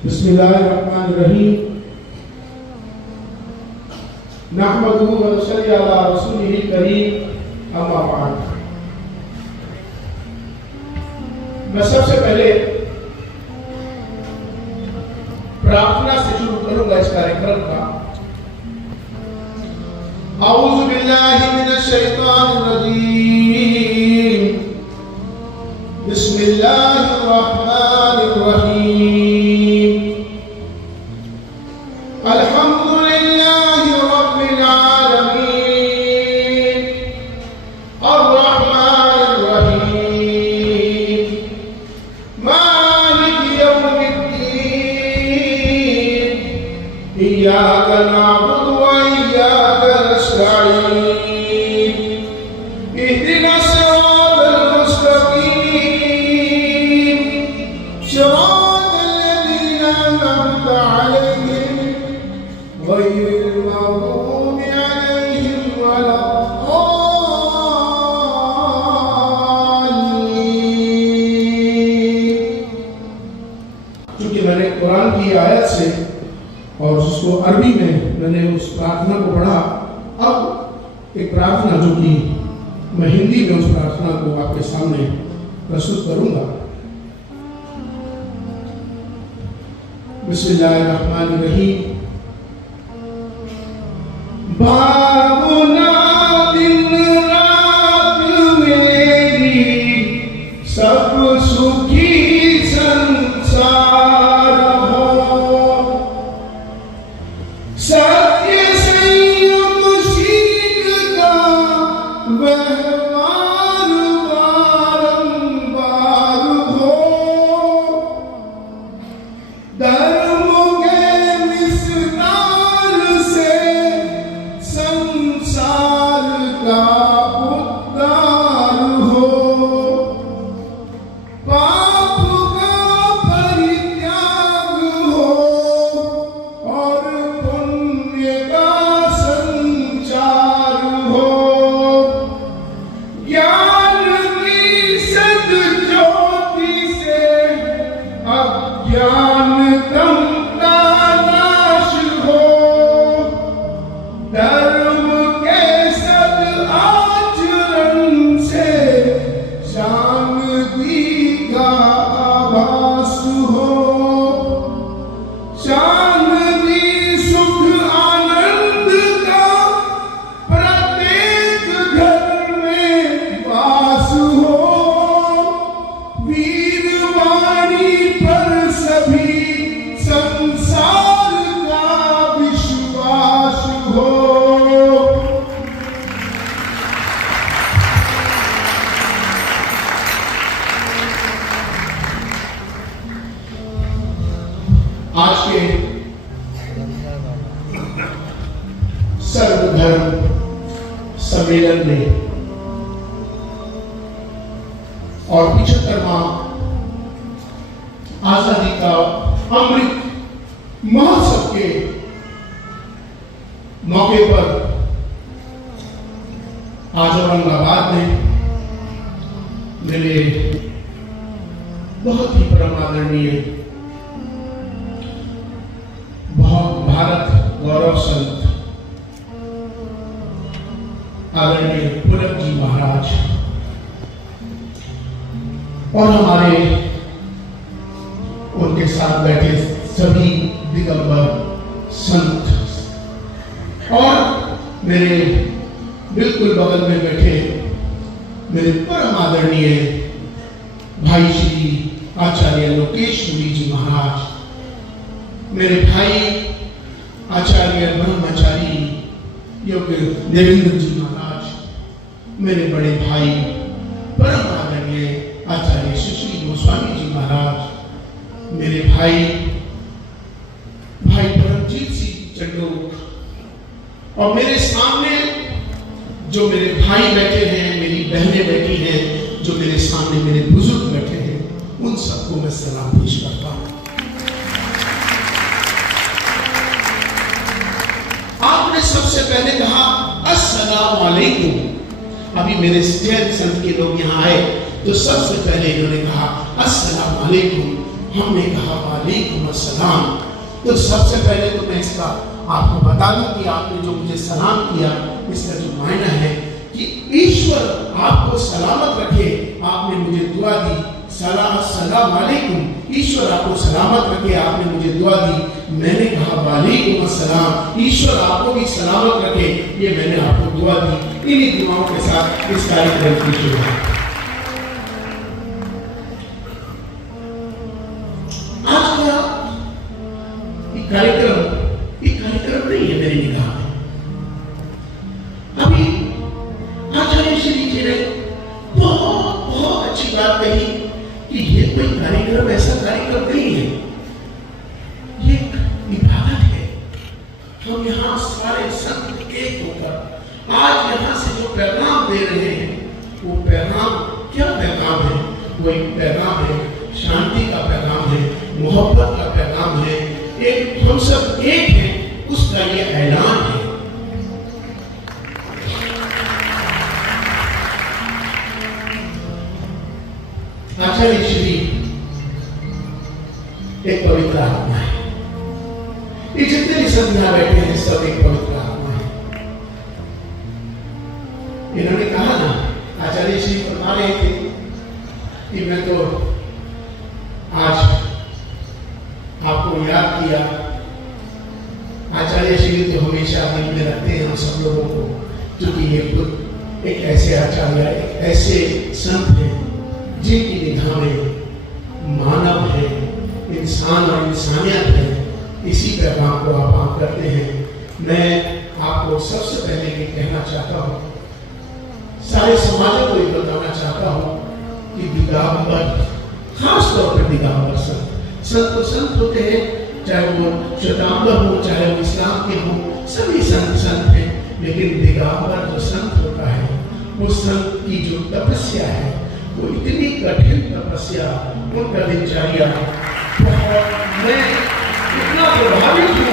बिस्मिल्लाहिर्रहमानिर्रहीम। नहमदुहु व नसल्ली अला रसूलिहिल करीम, अम्मा बाद। मैं सबसे पहले प्रार्थना से शुरू करूंगा इस कार्यक्रम का। औज़ु बिल्लाहि मिनश शैतानिर रजीम। बिस्मिल्लाहिर रहमानिर रहीम। अल्हम्दुलिल्लाहि रब्बिल आलमीन, अर्रहमानिर रहीम, मालिकि यौमिद्दीन, इय्याका नअबुदु व इय्याका नस्तईन, इहदिनस सिरातल मुस्तकीम, सिरातल लज़ीना अनअमता अलैहिम गैरिल मग़दूबि अलैहिम वलद्दाल्लीन। चूंकि मैंने कुरान की आयत से और उसको अरबी में मैंने उस प्रार्थना को पढ़ा, अब एक प्रार्थना जो कि मैं हिंदी में उस प्रार्थना को आपके सामने प्रस्तुत करूंगा। बिस्मिल्लाहिर्रहमानिर्रहीम। भावना दिन रात मेरी सब सुखी संसार हो, सत्य संयम शील का व्यवहार बारंबार हो, धर्म के विस्तार से संसार का उद्धार हो, पाप का परित्याग हो और पुण्य का संचार हो, ज्ञान की सद ज्योति से अज्ञान का नाश हो, धर्म के सद आचरण से शांति का आभास हो, शांति सुख आनंद का प्रत्येक घर में वास हो, वीरवाणी पर सभी संसार का विश्वास हो। आज के सर्वधर्म सम्मेलन में और 75वां आजादी का अमृत महोत्सव के मौके पर आज औरंगाबाद में मेरे बहुत ही परम आदरणीय भारत गौरव संत आदरणीय पुलक जी महाराज और हमारे उनके साथ बैठे सभी दिगंबर संत और मेरे बिल्कुल बगल में बैठे मेरे परम आदरणीय भाई श्री आचार्य लोकेश मुनि जी महाराज, मेरे भाई आचार्य ब्रह्मचारी योग्य देवेंद्र जी महाराज, मेरे बड़े भाई परम आदरणीय आचार्य सुश्री गोस्वामी जी महाराज, मेरे भाई परमजीत सिंह चंडोक और मेरे सामने जो मेरे भाई बैठे हैं, मेरी बहनें बैठी हैं, जो मेरे सामने मेरे बुजुर्ग बैठे हैं, उन सबको मैं सलाम पेश करता हूं। आपने सबसे पहले कहा अस्सलाम वालेकुम। अभी मेरे जैन संत के लोग यहाँ आए तो सबसे पहले इन्होंने कहा अस्सलाम वालेकुम। हमने कहा वालेकुम अस्सलाम। तो सबसे पहले तो मैं इसका आपको बता दूं कि आपने जो मुझे सलाम किया, इसका जो मायना है कि ईश्वर आपको सलामत रखे। आपने मुझे दुआ दी, अस्सलाम वालेकुम, ईश्वर आपको सलामत रखे, आपने मुझे दुआ दी। मैंने कहा वालेकुम अस्सलाम, ईश्वर आपको भी सलामत रखे, ये मैंने आपको दुआ दी। इन्हीं दुआओं के साथ इस कार्यक्रम की शुरुआत। आज का कार्यक्रम नहीं है मेरी निगाह में। अभी आचार्य श्री जी ने बहुत अच्छी बात कही कि ये कोई कार्यक्रम, ऐसा कार्यक्रम नहीं है, ये इबादत है। हम यहाँ सारे संत एक होकर आज यहाँ से जो पैगाम दे रहे हैं, वो पैगाम क्या पैगाम है? वो एक पैगाम है, शांति का पैगाम है, मोहब्बत का पैगाम है, एक हम सब एक हैं, उसका ये ऐलान है। आचार्य श्री एक पवित्र आत्मा है। ये जितने भी संत यहाँ बैठे हैं सब एक पवित्र आत्मा है। इन्होंने कहा ना, आचार्य श्री फरमा रहे थे कि मैं तो आज आपको याद किया। आचार्य श्री तो हमेशा दिल में रखते हैं हम सब लोगों को, क्योंकि ये खुद एक ऐसे आचार्य, एक ऐसे संत हैं जिनकी निगाह में मानव है, इंसान और इंसानियत है। इसी पैगाम को आप करते हैं। मैं आपको सबसे पहले ये कहना चाहता हूँ, सारे समाज को ये बताना चाहता हूँ कि दिगंबर, खास तौर पर दिगंबर संत तो संत होते हैं, चाहे वो श्वेतांबर हो, चाहे वो इस्लाम के हो, सभी संत हैं। लेकिन दिगंबर जो संत होता है, वो संत की जो तपस्या है, वो इतनी कठिन तपस्या, उनका दिनचर्या मैं इतना प्रभावित हूँ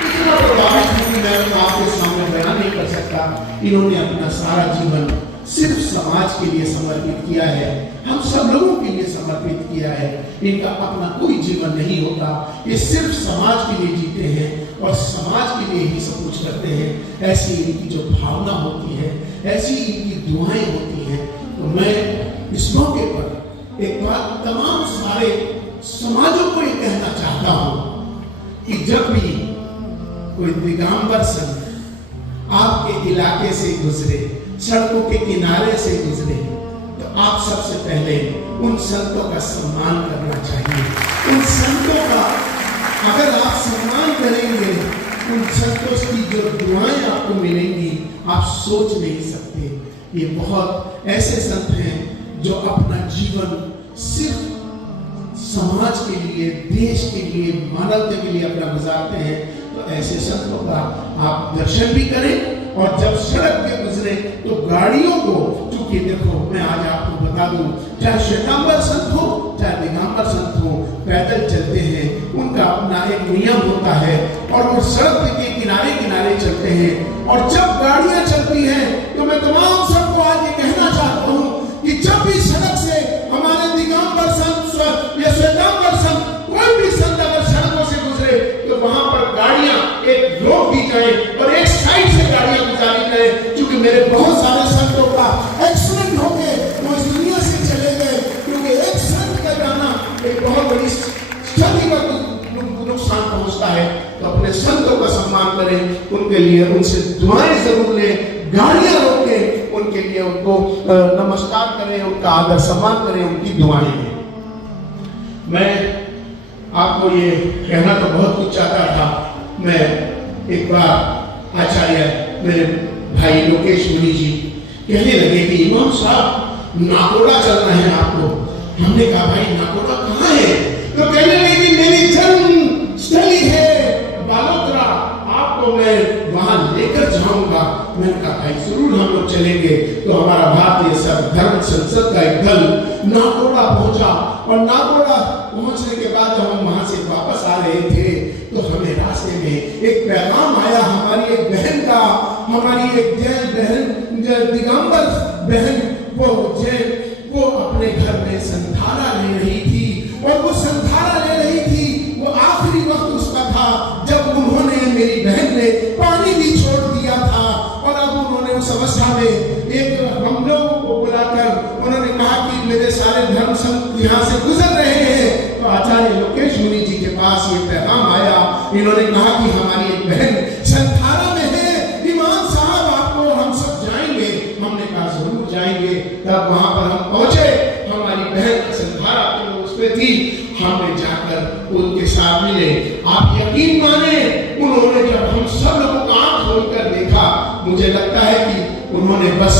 कि मैं आपके सामने बयान नहीं कर सकता। इन्होंने अपना सारा जीवन सिर्फ समाज के लिए समर्पित किया है, हम सब लोगों के लिए समर्पित किया है। इनका अपना कोई जीवन नहीं होता, ये सिर्फ समाज के लिए जीते हैं और समाज के लिए ही सब कुछ करते हैं। ऐसी इनकी जो भावना होती है, ऐसी इनकी दुआएं होती हैं। तो मैं इस मौके पर एक बात तमाम सारे समाजों को ये कहना चाहता हूं कि जब भी कोई दिगंबर संत आपके इलाके से गुजरे, सड़कों के किनारे से गुजरे, तो आप सबसे पहले उन संतों का सम्मान करना चाहिए। उन संतों का अगर आप सम्मान करेंगे, उन संतों की जो दुआएं आपको मिलेंगी, आप सोच नहीं सकते। ये बहुत ऐसे संत हैं जो अपना जीवन सिर्फ समाज के लिए, देश के लिए, मानवता के लिए अपना गुजारते हैं। तो ऐसे संतों का आप दर्शन भी करें और जब सड़क पे गुजरे तो गाड़ियों को, क्योंकि देखो मैं आज आपको बता दूं, चाहे श्वेतांबर संत हो, चाहे दिगंबर संत हो, पैदल चलते हैं, उनका अपना एक नियम होता है और वो सड़क के किनारे किनारे चलते हैं। और जब गाड़ियां चलती हैं तो मैं तमाम सबको आज ये कहना चाहता हूँ कि जब भी सड़क से हमारे दिगंबर संत या श्वेतांबर संत, कोई भी संत अगर सड़कों से गुजरे तो वहां पर गाड़ियां एक रोक दी जाए और एक साइड से गाड़ियां गुजारी जाए। क्योंकि मेरे बहुत सारे संतों का एक्सीडेंट हो गए, वो इस दुनिया से चले गए, क्योंकि एक संत का जाना एक बहुत बड़ी क्षति का नुकसान पहुंचता है। तो अपने संतों का सम्मान करें, उनके लिए उनसे दुआएं जरूर लें, गाड़ियां रोकें, उनके लिए उनको नमस्कार करें, उनका आदर सम्मान करें, उनकी दुआएं लें। मैं आपको ये कहना तो बहुत कुछ चाहता था। मैं एक बार आचार्य मेरे भाई लोकेश मुनि जी कहने लगे कि इमाम साहब नाकोड़ा चलना है आपको। हमने कहा भाई नाकोड़ा कहाँ है? तो कहने लगे कि मेरी जन्म स्थली है बालोतरा, आपको मैं वहां लेकर जाऊंगा। मैंने कहा भाई जरूर हम लोग चलेंगे। तो हमारा भारतीय धर्म संसद का एक दल नाकोड़ा पहुंचा और नाकोड़ा पहुंचने के बाद जब हम वहां से वापस आ रहे थे तो हमें रास्ते में एक पैगाम आया हमारी एक बहन का, हमारी एक जैन बहन, दिगंबर बहन, वो अपने घर में संधारा ले रही थी और वो संधारा अवस्था में एक हम लोगों को बुलाकर उन्होंने कहा कि मेरे सारे धर्म संत यहाँ से गुजर रहे हैं, तो आचार्य लोकेश मुनि जी के पास ये पैगाम आया। इन्होंने कहा कि हमारी एक बहन संथारा में है, इमाम साहब आपको हम सब जाएंगे। हमने कहा जरूर जाएंगे। तब वहां पर हम पहुंचे, हमारी बहन संथारा उसमें थी, हमने जाकर उनके साथ मिले। आप यकीन माने, उन्होंने जब हम सब लोगों को आंख खोलकर देखा, मुझे लगता है कि उन्होंने बस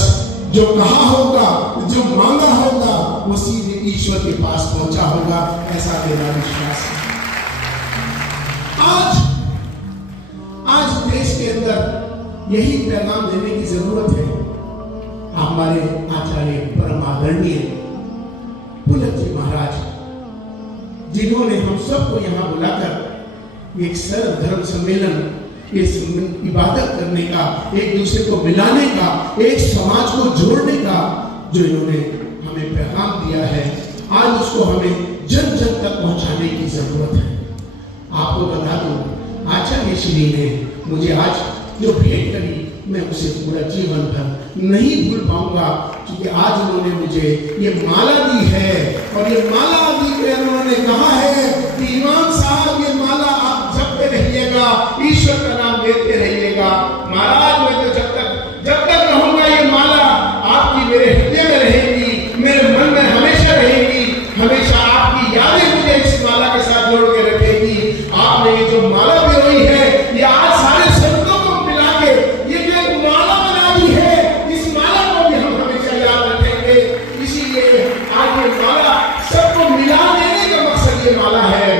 जो कहा होगा, जो मांगा होगा, वो सीधे ईश्वर के पास पहुंचा होगा, ऐसा मेरा विश्वास है। आज देश के अंदर यही पैगाम देने की जरूरत है। हमारे आचार्य परम आदरणीय पुलक जी महाराज, जिन्होंने हम सबको यहाँ बुलाकर एक सर्व धर्म सम्मेलन, इस इबादत करने का, एक दूसरे को मिलाने का, एक समाज को जोड़ने का जो इन्होंने हमें पैगाम दिया है, आज उसको हमें जन जन तक पहुंचाने की जरूरत है। आपको बता दूं, आचार्य श्री ने मुझे आज जो भेंट करी, मैं उसे पूरा जीवन भर नहीं भूल पाऊंगा, क्योंकि आज उन्होंने मुझे ये माला दी है, और ये माला दी के उन्होंने कहा है कि इमाम साहब ये माला आप जपते रहिएगा, ईश्वर का नाम लेते रहिएगा। महाराज मैं तो जब तक रहूंगा, ये माला आपकी मेरे हृदय में रहेगी, मेरे मन में हमेशा रहेगी, हमेशा आपकी यादें मुझे इस माला के साथ जोड़ के रखेगी। आपने ये जो माला पिरोई है, ये आज सारे संतों को मिला के ये जो एक माला बनाई है, इस माला को भी हम हमेशा याद रखेंगे। इसीलिए आज ये माला सबको मिला देने का मकसद ये माला है।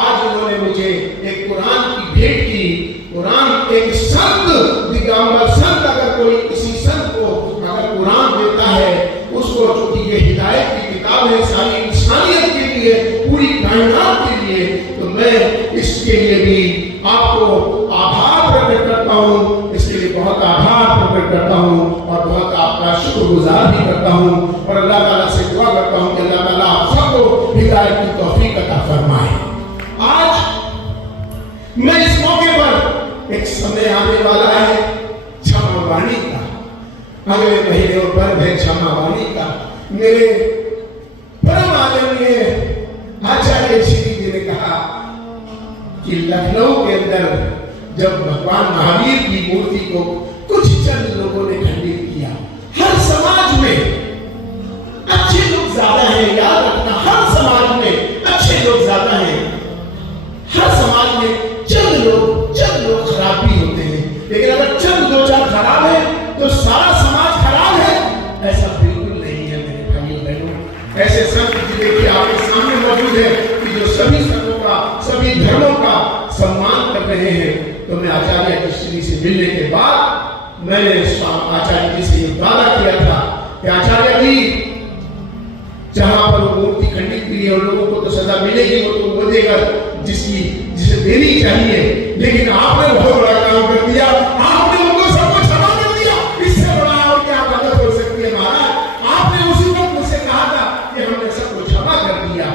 आज उन्होंने मुझे एक कुरान की भेंट की। कुरान एक संत, दिगंबर संत, अगर कोई किसी संत को अगर कुरान देता है, उसको, क्योंकि ये हिदायत की किताब है सारी इंसानियत के लिए, पूरी कायनात के लिए, तो मैं इसके लिए भी आपको आभार प्रकट करता हूँ, इसके लिए बहुत आभार प्रकट करता हूँ, और बहुत आपका शुक्रगुजार भी करता हूँ, और अल्लाह ताला से दुआ करता हूँ कि अल्लाह ताला आप सबको हिदायत की तौफीक अता फरमाए। आज मैं इस मौके पर, एक समय आने वाला है क्षमा वाणी का, अगले महीने पर है क्षमा वाणी का। मेरे परम आदरणीय आचार्य श्री जी ने कहा कि लखनऊ के अंदर जब भगवान महावीर की मूर्ति को कुछ चंद लोगों ने खंडित किया, हर समाज में अच्छे लोग ज्यादा हैं, याद रखना, हर समाज में अच्छे लोग ज्यादा हैं, हर समाज में चंद लोग खराब भी होते हैं, लेकिन अगर चंद दो चार खराब है तो सारा समाज खराब है, ऐसा बिल्कुल नहीं है मेरे भाइयों बहनों। ऐसे संत जी देखिए आपके सामने मौजूद है कि जो सभी संतों का, सभी धर्मों का सम्मान कर रहे हैं। तो मैं आचार्य श्री से मिलने के बाद मैंने आचार्य जी से वादा किया था कि आचार्य जी, जहां पर मूर्ति खंडित की है, लोगों को तो सजा मिलेगी, वो तो वो देगा जिसे देनी चाहिए, लेकिन आपने बहुत बड़ा काम कर दिया, आपने उनको सबको क्षमा कर दिया। इससे बड़ा और क्या बात हो सकती है महाराज? आपने उसी वक्त मुझसे कहा था कि हमने सबको क्षमा कर दिया।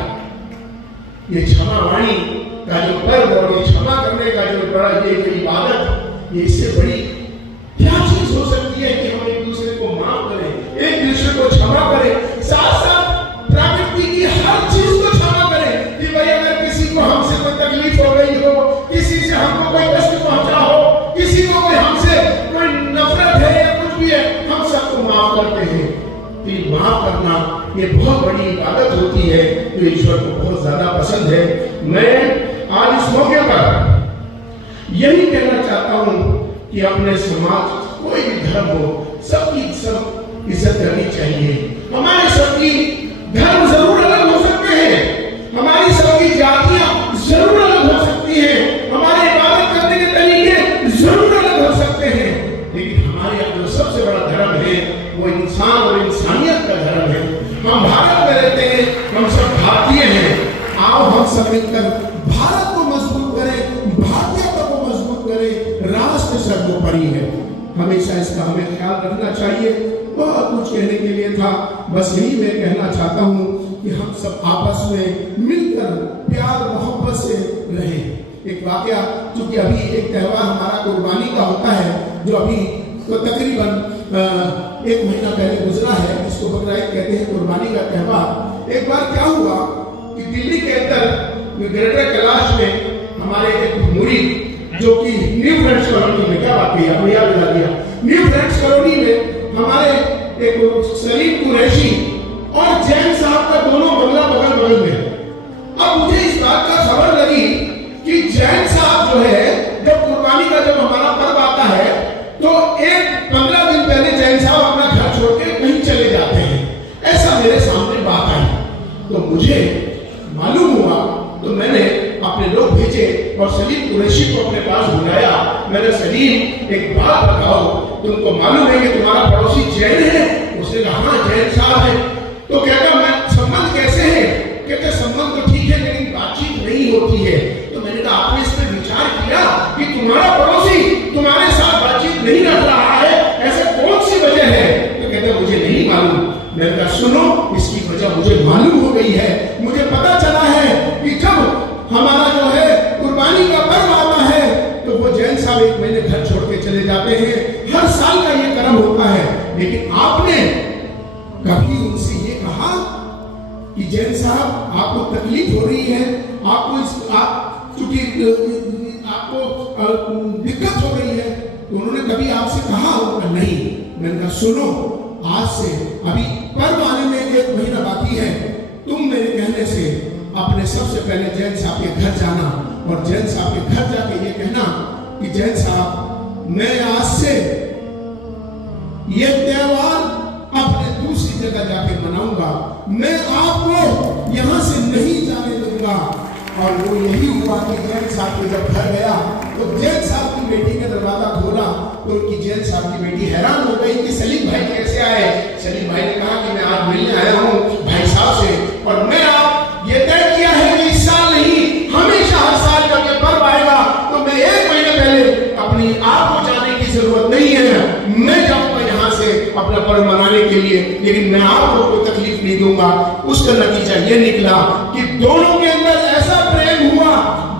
ये क्षमा वाणी का जो पर्व और ये क्षमा करने का जो बड़ा ये इबादत, ये इससे बड़ी क्या चीज हो सकती है कि हम एक दूसरे को माफ करें, एक दूसरे को क्षमा करें, साथ साथ प्रकृति की हर चीज को क्षमा करें। कि भाई अगर किसी को हमसे कोई तकलीफ हो गई हो, किसी से हमको कोई कष्ट पहुंचा हो, किसी को कोई हमसे कोई नफरत है या कुछ भी है, हम सबको माफ करते हैं। तो माफ करना ये बहुत बड़ी इबादत होती है, जो ईश्वर को बहुत ज्यादा पसंद है। मैं आज इस मौके पर यही कहना चाहता हूं कि अपने समाज, कोई भी धर्म हो, सबकी सब इज्जत करनी चाहिए। हमारे सबकी धर्म जरूर अलग हो सकते हैं, हमारी सबकी जातियां जरूर अलग हो सकती हैं, हमारे इबादत करने के तरीके जरूर अलग हो सकते हैं, लेकिन हमारे यहाँ जो सबसे बड़ा धर्म है वो इंसान और इंसानियत का धर्म है। हम भारत में रहते हैं, हम सब भारतीय हैं। आओ हम सब मिलकर भारत को मजबूत करें, भारतीयता को मजबूत करें। राष्ट्र सर्वोपरि है, हमेशा इसका हमें ख्याल रखना चाहिए। बहुत कुछ कहने के लिए था, बस यही मैं कहना चाहता हूँ कि हम सब आपस में मिलकर प्यार मोहब्बत से रहें। एक वाकया, चूंकि अभी एक त्यौहार हमारा कुर्बानी का होता है, जो अभी तो तकरीबन एक महीना पहले गुजरा है, जिसको बकरा ईद कहते हैं, कुर्बानी का त्योहार। एक बार क्या हुआ कि दिल्ली के अंदर ग्रेटर कैलाश में हमारे एक मुरीद जो कि न्यू फ्रेंड्स कॉलोनी में, क्या बात की आपने याद दिला दिया, न्यू फ्रेंड्स कॉलोनी में हमारे एक सलीम कुरैशी और जैन साहब का दोनों बंगला बगल बगल में। अब मुझे इस बात का खबर लगी कि जैन साहब जो है, जब कुर्बानी का जब हमारा पर्व आता है तो एक 15 दिन पहले जैन साहब अपना घर छोड़ के कहीं चले जाते हैं। ऐसा मेरे सामने बात आई तो मुझे मालूम हुआ, तो मैंने अपने लोग भेजे और सलीम कुरैशी को अपने पास बुलाया। मैंने सलीम एक बात बताओ, तुमको मालूम है कि तुम्हारा पड़ोसी जैन है? उसने कहा हाँ जैन साहब है। तो कहता मैं संबंध कैसे है? कहते संबंध तो ठीक है लेकिन बातचीत नहीं होती है। तो मैंने कहा आपने इस पर विचार किया कि तुम्हारा पड़ोसी तुम्हारे साथ बातचीत नहीं रख रहा है, ऐसा कौन सी वजह है? तो कहते मुझे नहीं मालूम। मैंने कहा सुनो, इसकी वजह मुझे मालूम हो गई है। मुझे पता चला है कि जब हमारा जो है कुर्बानी का पर्व आता है तो वो जैन साहब एक महीने घर छोड़ के चले जाते हैं। हर साल का ये कर्म होता है। लेकिन आपने कभी उनसे ये कहा कि जैन साहब आपको तकलीफ हो रही है, चूंकि आपको दिक्कत हो रही है, तो उन्होंने कभी आपसे कहा होगा? नहीं। मैंने कहा सुनो, आज से अभी पर्व आने में 1 महीना बाकी है, तुम मेरे कहने से अपने सबसे पहले जैन साहब के घर जाना और जैन साहब के घर जाके ये कहना कि जैन साहब मैं आज से ये त्योहार अपने दूसरी जगह जाके मनाऊंगा, मैं आपको यहां से नहीं जाने दूंगा। और वो यही हुआ कि जैन साहब के जब घर गया तो जैन साहब की बेटी का दरवाजा खोला तो उनकी जैन साहब की बेटी हैरान हो गई कि सलीम भाई कैसे आए। सलीम भाई ने कहा कि मैं आज मिलने आया हूँ भाई साहब से, और मैं आप ये तय किया है कि इस साल नहीं, हमेशा हर साल का ये पर्व आएगा तो मैं 1 महीने पहले अपनी आपको जाने की जरूरत नहीं है, मैं जाऊंगा यहाँ से अपना पर्व मनाने के लिए, लेकिन मैं आपको कोई तकलीफ नहीं दूंगा। उसका नतीजा ये निकला कि दोनों के अंदर ऐसा प्रेम हुआ,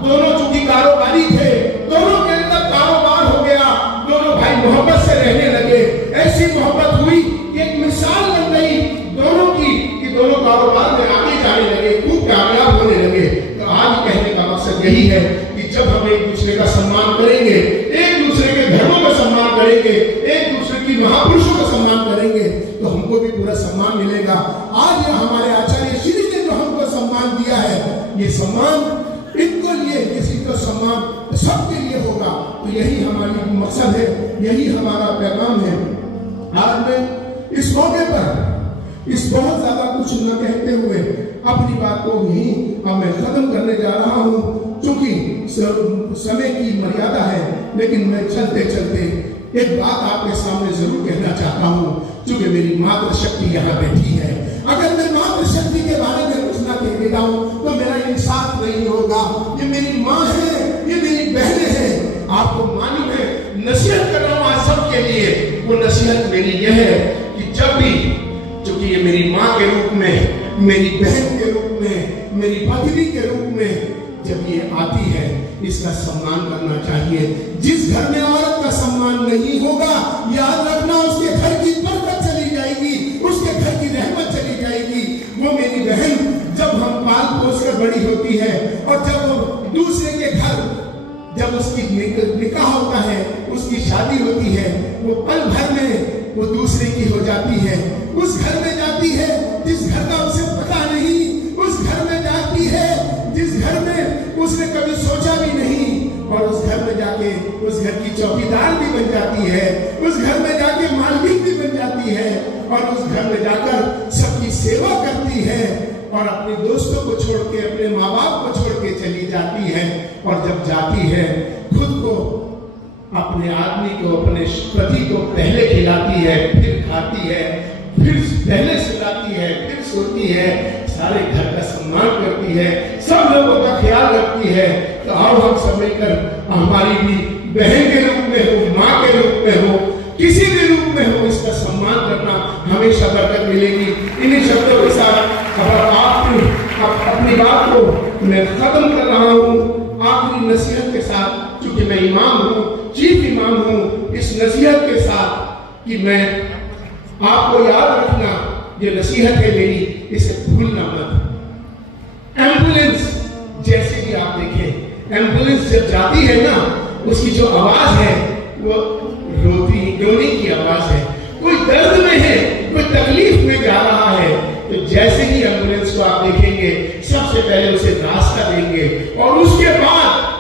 दोनों चूंकि कारोबारी थे, दोनों के अंदर कारोबार हो गया, दोनों भाई मोहब्बत से रहने लगे। ऐसी मोहब्बत हुई कि एक मिसाल बन गई दोनों की कि दोनों कारोबार में आगे जाने लगे, खूब कामयाब होने लगे। तो आज कहने का मकसद यही है कि जब हम एक दूसरे का सम्मान करेंगे, एक दूसरे के धर्मों का सम्मान करेंगे, एक दूसरे की महापुरुषों का सम्मान करेंगे, तो हमको भी पूरा सम्मान मिलेगा। आज हमारे आचार्य श्री ने जो हमको सम्मान दिया है, ये सम्मान इनको लिए, किसी को सम्मान सबके लिए होगा। तो यही हमारी मकसद है, यही हमारा पैगाम है। आज मैं इस मौके पर इस बहुत ज्यादा कुछ न कहते हुए अपनी बात को ही अब मैं खत्म करने जा रहा हूँ, क्योंकि समय की मर्यादा है। लेकिन मैं चलते चलते एक बात आपके सामने जरूर कहना चाहता हूँ, क्योंकि मेरी मातृशक्ति यहाँ बैठी है। अगर मैं मातृशक्ति के बारे में कुछ ना कह देता हूँ तो मेरा इंसाफ नहीं होगा। ये मेरी माँ है, ये मेरी बहनें हैं। आपको मालूम है, नसीहत कर रहा हूँ सबके लिए। वो नसीहत मेरी यह है कि जब भी, क्योंकि ये मेरी माँ के रूप में, मेरी बहन के रूप में, मेरी पत्नी के रूप में जब ये आती है, इसका सम्मान करना चाहिए। जिस घर में औरत का सम्मान नहीं होगा, याद रखना उसके घर की बरकत चली जाएगी, उसके घर की रहमत चली जाएगी। वो मेरी बहन जब हम पाल पोस कर बड़ी होती है और जब वो दूसरे के घर, जब उसकी निकाह होता है, उसकी शादी होती है, वो पल भर में वो दूसरे की हो जाती है। उस घर में जाती है जिस घर का उसे पता नहीं, उस घर में जाती है जिस घर में उसने कभी सोचा भी नहीं, और उस घर में जाके उस घर की चौकीदार भी बन जाती है, उस घर में जाके मालकिन भी बन जाती है, और उस घर में जाकर सबकी सेवा करती है, और अपने दोस्तों को छोड़ के, अपने माँ बाप को छोड़ के चली जाती है। और जब जाती है, खुद को, अपने आदमी को, अपने पति को पहले खिलाती है, फिर खाती है, फिर पहले सुलाती है, फिर सोती है, सारे घर का सम्मान करती है, सब लोगों का ख्याल रखती है। तो आओ हम सब मिलकर, हमारी भी बहन के रूप में हो, माँ के रूप में हो, किसी भी रूप में हो, इसका सम्मान करना, हमेशा बरकत मिलेगी। इन्हीं शब्दों के साथ अपनी बात को मैं खत्म कर रहा हूँ, आखिरी नसीहत के साथ, क्योंकि मैं इमाम हूँ, चीफ इमाम हूँ। इस नसीहत के साथ कि मैं आपको याद रखना, ये नसीहत है मेरी, इसे भूलना मत। एम्बुलेंस जैसे कि आप देखें, एम्बुलेंस जब जाती है ना, उसकी जो आवाज है वो रोने की आवाज है। कोई दर्द में है, कोई तकलीफ में जा रहा है, तो जैसे ही एम्बुलेंस को आप देखेंगे, सबसे पहले उसे रास्ता देंगे और उसके बाद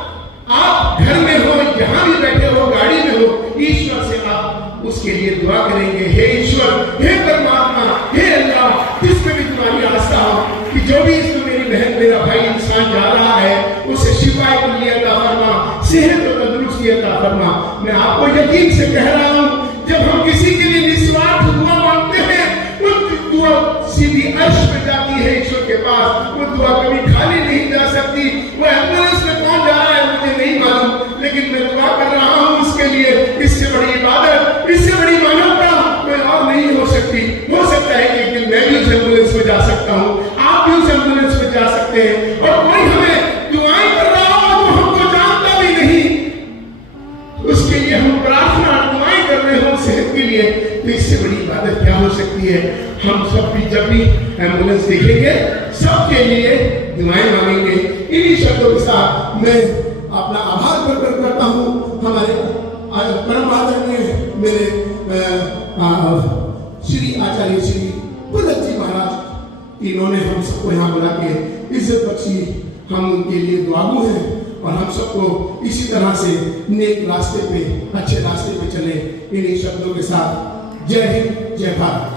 आप घर में हो, जहां भी बैठे हो, गाड़ी में हो, ईश्वर से आप उसके लिए दुआ करेंगे, हे ईश्वर, हे परमात्मा, हे अल्लाह, जिसमें भी तुम्हारी आस्था हो कि जो भी इसमें मेरी बहन, मेरा भाई इंसान जा रहा है, उसे शिफा कुल्ली अता फरमा, सेहत और तंदुरुस्ती अता फरमा। मैं आपको यकीन से कह रहा हूं, जब हम किसी के लिए निस्वार्थ दुआ मांगते हैं, वो दुआ सीधी अर्श में जाती है ईश्वर के पास। वो दुआ कभी खाली नहीं जा सकती। वो एम्बुलेंस में कौन जा रहा है मुझे नहीं मालूम, लेकिन मैं दुआ कर रहा हूं उसके लिए। इससे बड़ी इबादत, इससे बड़ी मानवता कोई और नहीं हो सकती। हो सकता है कि एक दिन मैं भी उस एम्बुलेंस में जा सकता हूं, आप भी उस एम्बुलेंस में जा सकते हैं, और कोई हमें दुआएं कर रहा हो जो हमको जानता भी नहीं, उसके लिए हम प्रार्थना दुआएं कर रहे हो सेहत के लिए, तो इससे बड़ी इबादत क्या हो सकती है। हम सब भी जब भी एम्बुलेंस देखेंगे, सबके लिए दुआएं मांगेंगे। इन्हीं शब्दों के साथ मैं अपना आभार प्रकट करता हूं हमारे परम आदरणीय मेरे श्री आचार्य श्री भगत जी महाराज, इन्होंने हम सबको यहाँ बुला के इज्जत बख्शी। हम उनके लिए दुआगु हैं और हम सबको इसी तरह से नेक रास्ते पे, अच्छे रास्ते पे चले। इन्हीं शब्दों के साथ जय हिंद, जय भारत।